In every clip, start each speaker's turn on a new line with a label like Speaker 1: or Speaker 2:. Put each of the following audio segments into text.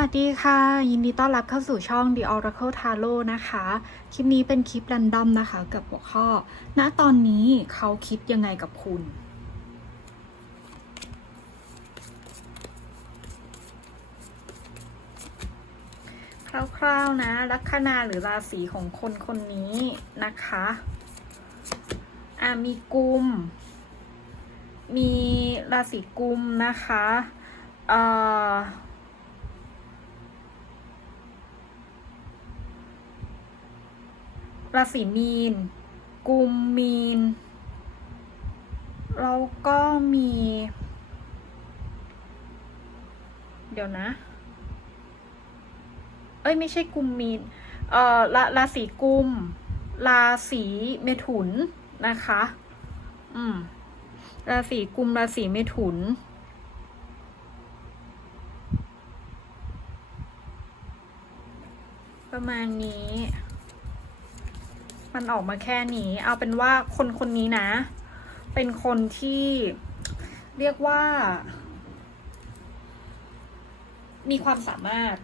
Speaker 1: วัสดีค่ะ ยินดีต้อนรับเข้าสู่ช่อง The Oracle Tarot นะคะ คลิปนี้เป็นคลิป r รนดอมนะคะ กับหัวข้อ ณตอนนี้เขาคิดยังไงกับคุณ คร่าวๆนะลัคนาหรือราศีของคนคนนี้นะคะอ่ามีกุม มีราศีกุมนะคะ เอ่อ ราศีมีน กุมมีน แล้วก็มี เดี๋ยวนะ เอ้ยไม่ใช่กุมมีน เอ่อราราศีกุม ราศีเมถุนนะคะ อืม ราศีกุม ราศีเมถุนประมาณนี้ มันออกมาแค่นี้ เอาเป็นว่าคนคนนี้นะ เป็นคนที่เรียกว่า มีความสามารถ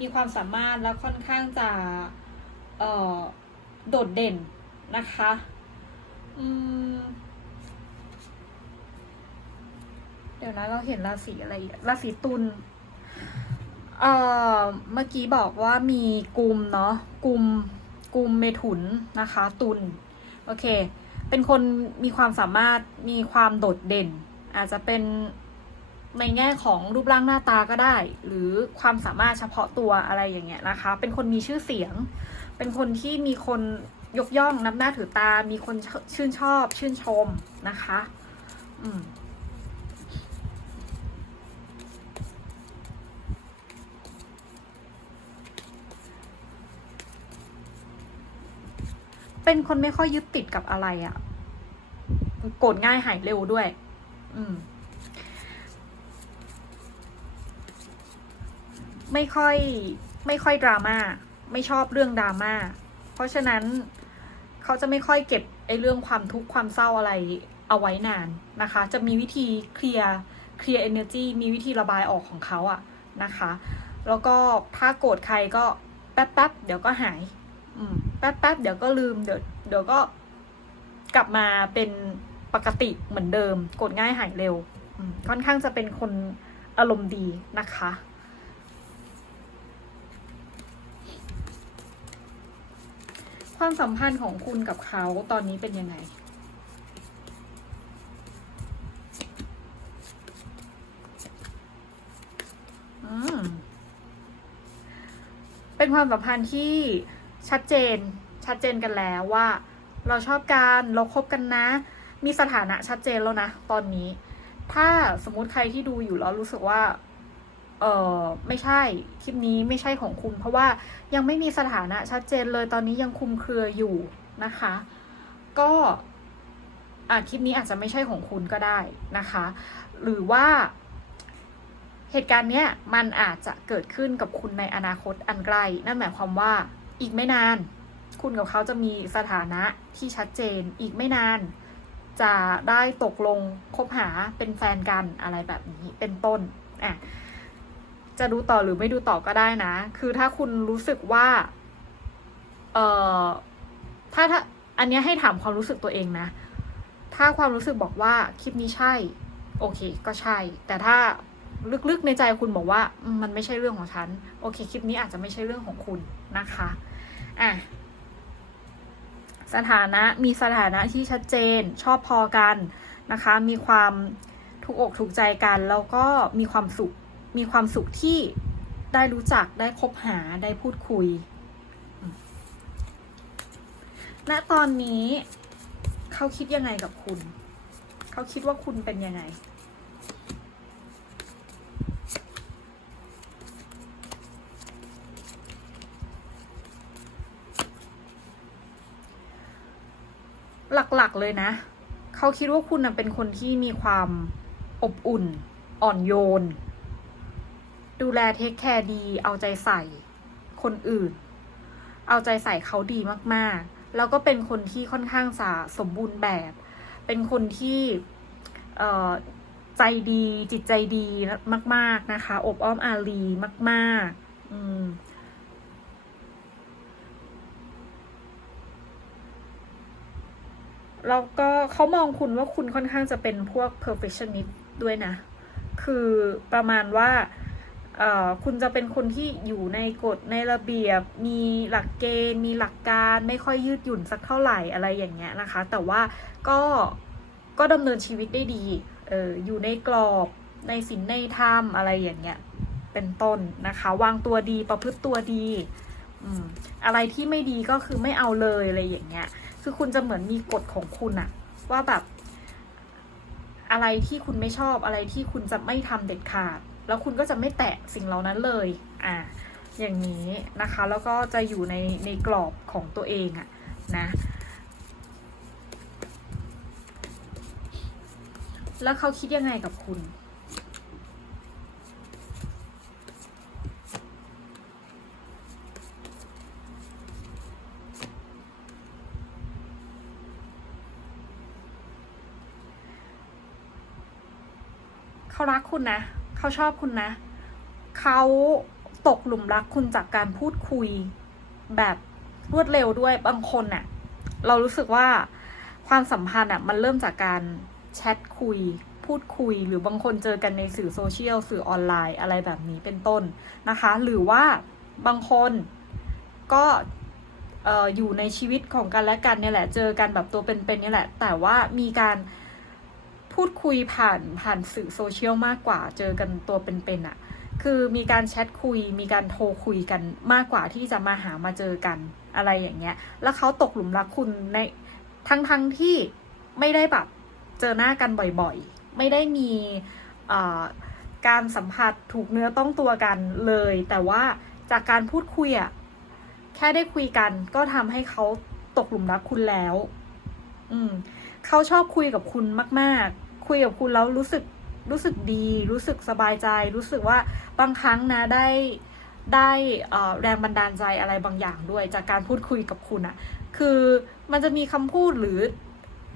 Speaker 1: มีความสามารถแล้วค่อนข้างจะโดดเด่นนะคะเดี๋ยวนะเราเห็นราศีอะไรอีกราศีตุลเอ่อ เมื่อกี้บอกว่ามีกลุ่มเนาะกลุ่ม กุมเมถุนนะคะ ตุลโอเค เป็นคนมีความสามารถมีความโดดเด่น อาจจะเป็นในแง่ของรูปร่างหน้าตาก็ได้ หรือความสามารถเฉพาะตัวอะไรอย่างเงี้ยนะคะ เป็นคนมีชื่อเสียง เป็นคนที่มีคนยกย่องนับหน้าถือตา มีคนชื่นชอบชื่นชมนะคะ อืม เป็นคนไม่ค่อยยึดติดกับอะไรอะ่ะ โกรธง่ายหายเร็วด้วย อืม ไม่ค่อย ไม่ค่อยดราม่าไม่ชอบเรื่องดราม่าเพราะฉะนั้นเขาจะไม่ค่อยเก็บไอ้เรื่องความทุกข์ความเศร้าอะไรเอาไว้นานนะคะ จะมีวิธีเคลียร์เคลียร์ energy มีวิธีระบายออกของเขาอะนะคะ แล้วก็ถ้าโกรธใครก็แป๊บๆ เดี๋ยวก็หาย อืมแป๊บเดี๋ยวก็ลืมเดี๋ยวเดี๋ยวก็กลับมาเป็นปกติเหมือนเดิม กดง่ายหายเร็ว ค่อนข้างจะเป็นคนอารมณ์ดีนะคะ ความสัมพันธ์ของคุณกับเขาตอนนี้เป็นยังไงเป็นความสัมพันธ์ที่ ชัดเจน ชัดเจนกันแล้วว่า เราชอบกันเราคบกันนะ มีสถานะชัดเจนแล้วนะ ตอนนี้ ถ้าสมมุติใครที่ดูอยู่แล้วรู้สึกว่า เออไม่ใช่ คลิปนี้ไม่ใช่ของคุณ เพราะว่ายังไม่มีสถานะชัดเจนเลย ตอนนี้ยังคุมเครืออยู่นะคะ ก็อะคลิปนี้อาจจะไม่ใช่ของคุณก็ได้นะคะ หรือว่าเหตุการณ์เนี้ยมันอาจจะเกิดขึ้นกับคุณในอนาคตอันใกล้ นั่นหมายความว่า อีกไม่นาน คุณกับเขาจะมีสถานะที่ชัดเจน อีกไม่นาน จะได้ตกลงคบหาเป็นแฟนกันอะไรแบบนี้เป็นต้นอะจะดูต่อหรือไม่ดูต่อก็ได้นะ คือถ้าคุณรู้สึกว่า เอ่อ ถ้าถ้า อันนี้ให้ถามความรู้สึกตัวเองนะ ถ้าความรู้สึกบอกว่าคลิปนี้ใช่ โอเค ก็ใช่ แต่ถ้าลึกๆในใจคุณบอกว่า มันไม่ใช่เรื่องของฉัน โอเค คลิปนี้อาจจะไม่ใช่เรื่องของคุณนะคะ อะสถานะมีสถานะที่ชัดเจนชอบพอกันนะคะ มีความถูกอกถูกใจกัน แล้วก็มีความสุข มีความสุขที่ได้รู้จักได้คบหาได้พูดคุย ณตอนนี้เขาคิดยังไงกับคุณ เขาคิดว่าคุณเป็นยังไง หลักๆเลยนะ เขาคิดว่าคุณเป็นคนที่มีความอบอุ่น อ่อนโยน ดูแลเทคแคร์ดี เอาใจใส่คนอื่น เอาใจใส่เขาดีมากๆ แล้วก็เป็นคนที่ค่อนข้างจะสมบูรณ์แบบ เป็นคนที่ใจดีจิตใจดีมาก ๆนะคะ อบอ้อมอารีมาก ๆ อืม แล้วก็เขามองคุณว่าคุณค่อนข้างจะเป็นพวก perfectionist ด้วยนะ คือประมาณว่าคุณจะเป็นคนที่อยู่ในกฎในระเบียบ มีหลักเกณฑ์ มีหลักการไม่ค่อยยืดหยุ่นสักเท่าไหร่อะไรอย่างเงี้ยนะคะ แต่ว่าก็ก็ดำเนินชีวิตได้ดีเอออยู่ในกรอบในศีลในธรรมอะไรอย่างเงี้ยเป็นต้นนะคะ วางตัวดีประพฤติตัวดี อะไรที่ไม่ดีก็คือไม่เอาเลยอะไรอย่างเงี้ย คือคุณจะเหมือนมีกฎของคุณอะว่าแบบ อะไรที่คุณไม่ชอบอะไรที่คุณจะไม่ทำเด็ดขาด แล้วคุณก็จะไม่แตะสิ่งเหล่านั้นเลย อ่า อย่างนี้นะคะ แล้วก็จะอยู่ในในกรอบของตัวเองอะนะแล้วเขาคิดยังไงกับคุณ เขารัก คุณนะ เขาชอบคุณนะ เขาตกหลุมรักคุณจากการพูดคุยแบบรวดเร็วด้วยบางคนน่ะ เรารู้สึกว่าความสัมพันธ์อะมันเริ่มจากการแชทคุย พูดคุย หรือบางคนเจอกันในสื่อโซเชียลสื่อออนไลน์อะไรแบบนี้เป็นต้นนะคะ หรือว่าบางคนก็เอ่ออยู่ในชีวิตของกันและกันเนี่ยแหละ เจอกันแบบตัวเป็นๆเนี่ยแหละ แต่ว่ามีการ พูดคุยผ่านผ่านสื่อโซเชียลมากกว่า เจอกันตัวเป็นๆอะ่ะ คือมีการแชทคุย มีการโทรคุยกันมากกว่าที่จะมาหามาเจอกันอะไรอย่างเงี้ย แล้วเขาตกหลุมรักคุณในทั้งทั้งที่ไม่ได้แบบเจอหน้ากันบ่อยๆ ไม่ได้มีการสัมผัสถูกเนื้อต้องตัวกันเลย แต่ว่าจากการพูดคุยอะ่ะแค่ได้คุยกันก็ทำให้เขาตกหลุมรักคุณแล้ว อืมเขาชอบคุยกับคุณมาก ๆ คุยกับคุณแล้วรู้สึกรู้สึกดี รู้สึกสบายใจ รู้สึกว่าบางครั้งนะได้ได้แรงบันดาลใจอะไรบางอย่างด้วย จากการพูดคุยกับคุณอะคือมันจะมีคำพูดหรือ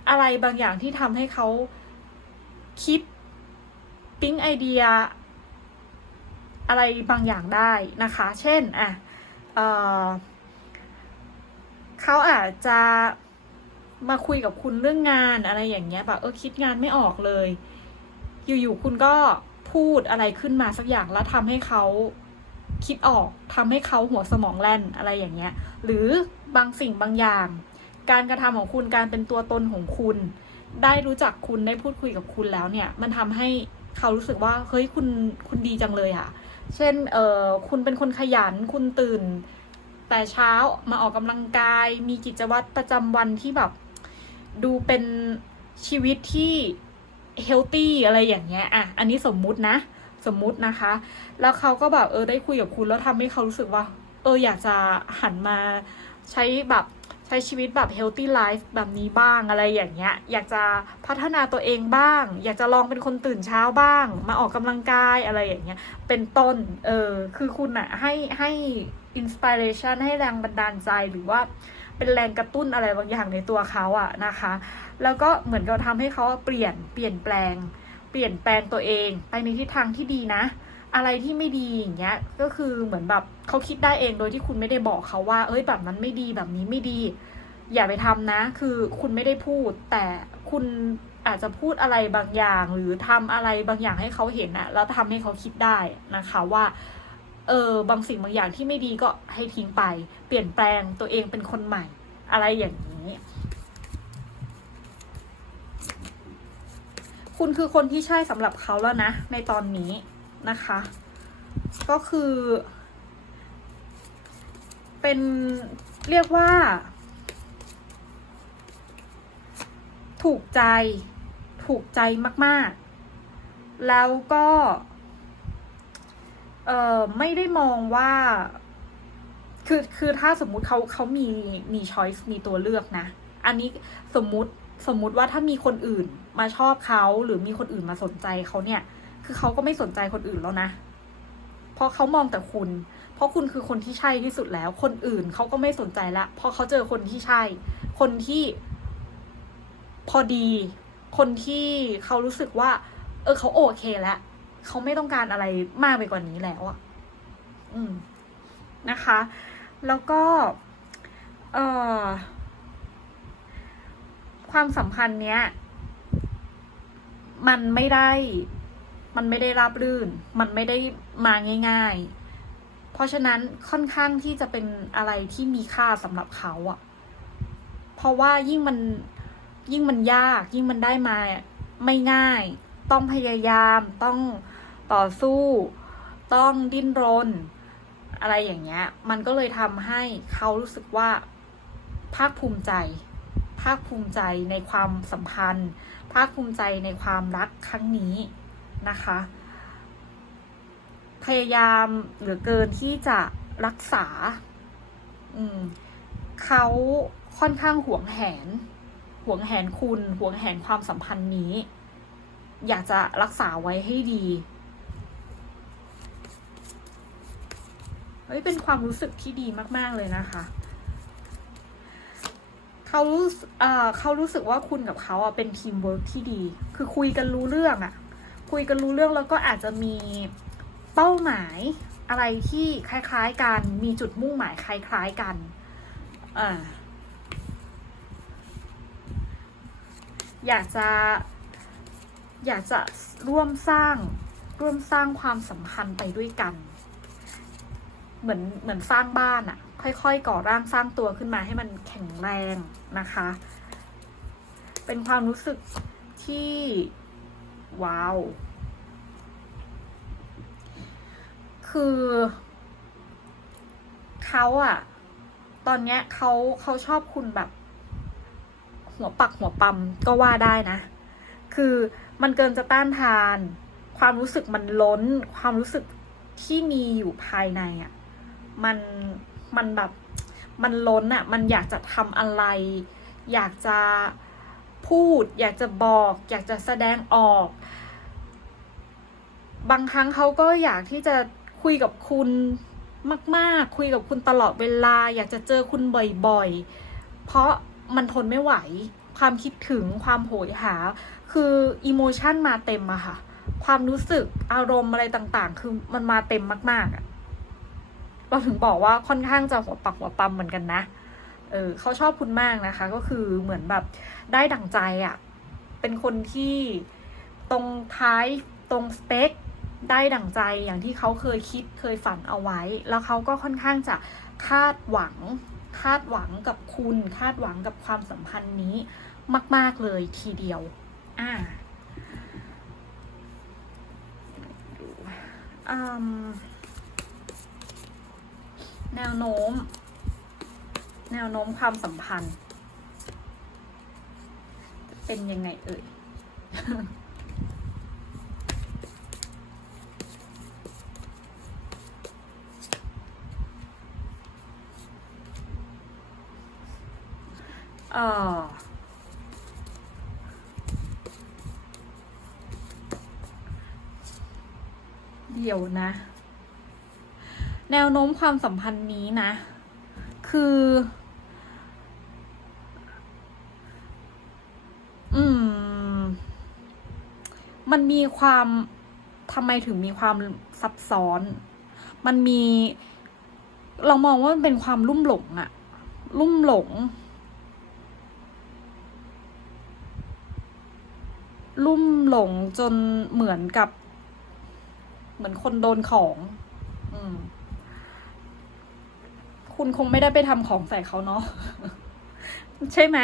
Speaker 1: อะไรบางอย่างที่ทำให้เขาคิดปิ๊งไอเดีย อะไรบางอย่างได้นะคะ เช่นอะเออเขาอาจจะ มาคุยกับคุณเรื่องงานอะไรอย่างเงี้ยแบบเออคิดงานไม่ออกเลย อยู่ๆคุณก็พูดอะไรขึ้นมาสักอย่างแล้วทำให้เขาคิดออกทำให้เขาหัวสมองแล่นอะไรอย่างเงี้ย หรือบางสิ่งบางอย่าง การกระทำของคุณการเป็นตัวตนของคุณ ได้รู้จักคุณได้พูดคุยกับคุณแล้วเนี่ย มันทำให้เขารู้สึกว่าเฮ้ยคุณคุณดีจังเลยอะเช่นเออคุณเป็นคนขยันคุณตื่น แต่เช้ามาออกกำลังกายมีกิจวัตรประจำวันที่แบบ ดูเป็นชีวิตที่เฮลตี้อะไรอย่างเงี้ยอะอันนี้สมมุตินะ สมมุตินะคะ แล้วเขาก็แบบเออได้คุยกับคุณแล้วทำให้เขารู้สึกว่า เอออยากจะหันมาใช้แบบใช้ชีวิตแบบเฮลตี้ไลฟ์แบบนี้บ้างอะไรอย่างเงี้ย อยากจะพัฒนาตัวเองบ้าง อยากจะลองเป็นคนตื่นเช้าบ้าง มาออกกำลังกายอะไรอย่างเงี้ย เป็นต้น เออ คือคุณอะให้ให้อินสปิเรชันให้แรงบันดาลใจหรือว่า เป็นแรงกระตุ้นอะไรบางอย่างในตัวเขาอะนะคะ แล้วก็เหมือนกับทำให้เขาเปลี่ยนเปลี่ยนแปลง เปลี่ยนแปลงตัวเองไปในทิศทางที่ดีนะ อะไรที่ไม่ดีอย่างเงี้ยก็คือเหมือนแบบเขาคิดได้เองโดยที่คุณไม่ได้บอกเขาว่า เอ้ยแบบนั้นไม่ดีแบบนี้ไม่ดี อย่าไปทำนะ คือคุณไม่ได้พูด แต่คุณอาจจะพูดอะไรบางอย่าง หรือทำอะไรบางอย่างให้เขาเห็นอะแล้วทำให้เขาคิดได้นะคะว่า เออบางสิ่งบางอย่างที่ไม่ดีก็ให้ทิ้งไป เปลี่ยนแปลงตัวเองเป็นคนใหม่ อะไรอย่างนี้ คุณคือคนที่ใช่สำหรับเขาแล้วนะ ในตอนนี้นะคะ ก็คือ เป็นเรียกว่า ถูกใจ ถูกใจมาก ๆ แล้วก็ เอ่อไม่ได้มองว่า คือคือถ้าสมมุติเขาเขามีมีช้อยส์มีตัวเลือกนะ อันนี้สมมุติสมมุติว่าถ้ามีคนอื่นมาชอบเขาหรือมีคนอื่นมาสนใจเขาเนี่ย คือเขาก็ไม่สนใจคนอื่นแล้วนะ เพราะเขามองแต่คุณ เพราะคุณคือคนที่ใช่ที่สุดแล้ว คนอื่นเขาก็ไม่สนใจละเพราะเขาเจอคนที่ใช่ คนที่ พอดี คนที่เขารู้สึกว่าเเออเขาโอเคแล้ว เขาไม่ต้องการอะไรมากไปกว่านี้แล้วอะอืมนะคะ แล้วก็ เออความสัมพันธ์เนี้ย มันไม่ได้ มันไม่ได้ราบรื่น มันไม่ได้มาง่าย ๆ เพราะฉะนั้นค่อนข้างที่จะเป็นอะไรที่มีค่าสำหรับเขาอะเพราะว่ายิ่งมันยิ่งมันยาก ยิ่งมันได้มาไม่ง่าย ต้องพยายามต้อง ต่อสู้ ต้องดิ้นรน อะไรอย่างเงี้ย มันก็เลยทำให้เขารู้สึกว่าภาคภูมิใจ ภาคภูมิใจในความสัมพันธ์ ภาคภูมิใจในความรักครั้งนี้นะคะ พยายามเหลือเกินที่จะรักษา อืมเขาค่อนข้างหวงแหนหวงแหนคุณหวงแหนความสัมพันธ์นี้ อยากจะรักษาไว้ให้ดี เฮ้ยเป็นความรู้สึกที่ดีมาก ๆ เลยนะคะ เขารู้เอ่อเขารู้สึกว่าคุณกับเขาอะเป็นทีมเวิร์กที่ดี คือคุยกันรู้เรื่องอะ คุยกันรู้เรื่องแล้วก็อาจจะมีเป้าหมายอะไรที่คล้าย ๆกัน มีจุดมุ่งหมายคล้าย ๆกัน อ่า อยากจะ อยากจะร่วมสร้าง ร่วมสร้างความสัมพันธ์ไปด้วยกัน เหมือนเหมือนสร้างบ้านอะค่อยๆ ก่อร่างสร้างตัวขึ้นมาให้มันแข็งแรงนะคะ เป็นความรู้สึกที่ว้าว คือเขาอะตอนเนี้ยเขาเขาชอบคุณแบบ หัวปักหัวปั๊มก็ว่าได้นะ คือมันเกินจะต้านทาน ความรู้สึกมันล้น ความรู้สึกที่มีอยู่ภายในอะ่ะ มันมันแบบมันล้นอะ่ะมันอยากจะทำอะไร อยากจะพูด อยากจะบอก อยากจะแสดงออก บางครั้งเขาก็อยากที่จะคุยกับคุณมาก ๆ คุยกับคุณตลอดเวลา อยากจะเจอคุณบ่อยๆ เพราะมันทนไม่ไหว ความคิดถึงความโหยหา คืออิโมชันมาเต็มอะค่ะ ความรู้สึกอารมณ์อะไรต่างๆ คือมันมาเต็มมาก ๆอะ เราถึงบอกว่าค่อนข้างจะหัวปักหัวปั๊มเหมือนกันนะ เออเขาชอบคุณมากนะคะ ก็คือเหมือนแบบได้ดั่งใจอะเป็นคนที่ตรงท้ายตรงสเปคได้ดั่งใจอย่างที่เขาเคยคิดเคยฝันเอาไว้ แล้วเขาก็ค่อนข้างจะคาดหวัง คาดหวังกับคุณ คาดหวังกับความสัมพันธ์นี้มาก ๆ เลยทีเดียว อ่าอืม แนวโน้ม แนวโน้มความสัมพันธ์ จะเป็นยังไงเอ่ยเออเดี๋ยวนะ แนวโน้มความสัมพันธ์นี้นะ คือ อืม มันมีความทำไมถึงมีความซับซ้อน มันมี เรามองว่ามันเป็นความลุ่มหลงอะลุ่มหลง ลุ่มหลงจนเหมือนกับ เหมือนคนโดนของ อืม คุณคงไม่ได้ไปทำของใส่เขาเนาะใช่ไหม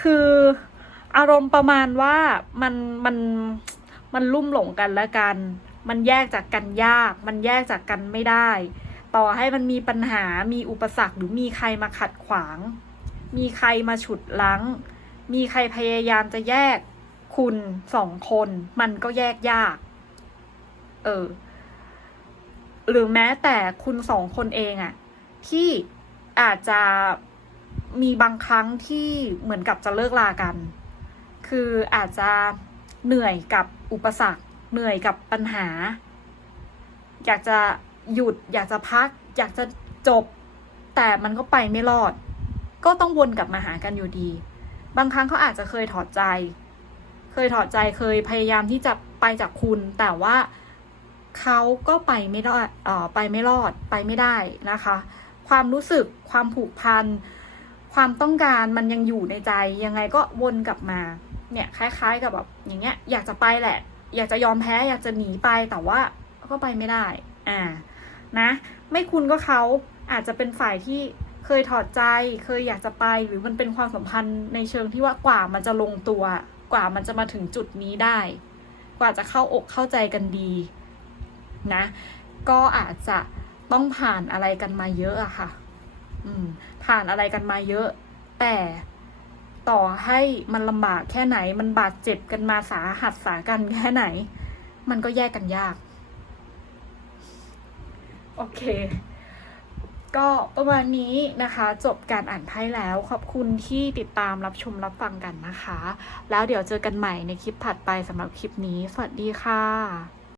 Speaker 1: คืออารมณ์ประมาณว่ามันมันมันลุ่มหลงกันและกัน มันแยกจากกันยาก มันแยกจากกันไม่ได้ ต่อให้มันมีปัญหา มีอุปสรรคหรือมีใครมาขัดขวาง มีใครมาฉุดลั้ง มีใครพยายามจะแยกคุณสองคน มันก็แยกยาก เออ หรือแม้แต่คุณสองคนเองอะ ที่อาจจะมีบางครั้งที่เหมือนกับจะเลิกลากัน คืออาจจะเหนื่อยกับอุปสรรค เหนื่อยกับปัญหา อยากจะหยุด อยากจะพัก อยากจะจบ แต่มันก็ไปไม่รอด ก็ต้องวนกลับมาหากันอยู่ดี บางครั้งเขาอาจจะเคยถอดใจ เคยถอดใจเคยพยายามที่จะไปจากคุณ แต่ว่าเขาก็ไปไม่รอดออไปไม่รอดไปไม่ได้นะคะ ความรู้สึก ความผูกพัน ความต้องการมันยังอยู่ในใจยังไงก็วนกลับมา เนี่ยคล้าย ๆ กับแบบอย่างเงี้ย อยากจะไปแหละ อยากจะยอมแพ้ อยากจะหนีไปแต่ว่าก็ไปไม่ได้ อ่า นะ ไม่คุณก็เขาอาจจะเป็นฝ่ายที่เคยถอดใจ เคยอยากจะไป หรือมันเป็นความสัมพันธ์ในเชิงที่ว่ากว่ามันจะลงตัว กว่ามันจะมาถึงจุดนี้ได้ กว่าจะเข้าอกเข้าใจกันดี นะ ก็อาจจะ ต้องผ่านอะไรกันมาเยอะอะค่ะ อืม ผ่านอะไรกันมาเยอะ แต่ต่อให้มันลำบากแค่ไหน มันบาดเจ็บกันมาสาหัสสากันแค่ไหน มันก็แยกกันยาก โอเค ก็ประมาณนี้นะคะ จบการอ่านไพ่แล้ว ขอบคุณที่ติดตามรับชมรับฟังกันนะคะ แล้วเดี๋ยวเจอกันใหม่ในคลิปถัดไปสำหรับคลิปนี้ สวัสดีค่ะ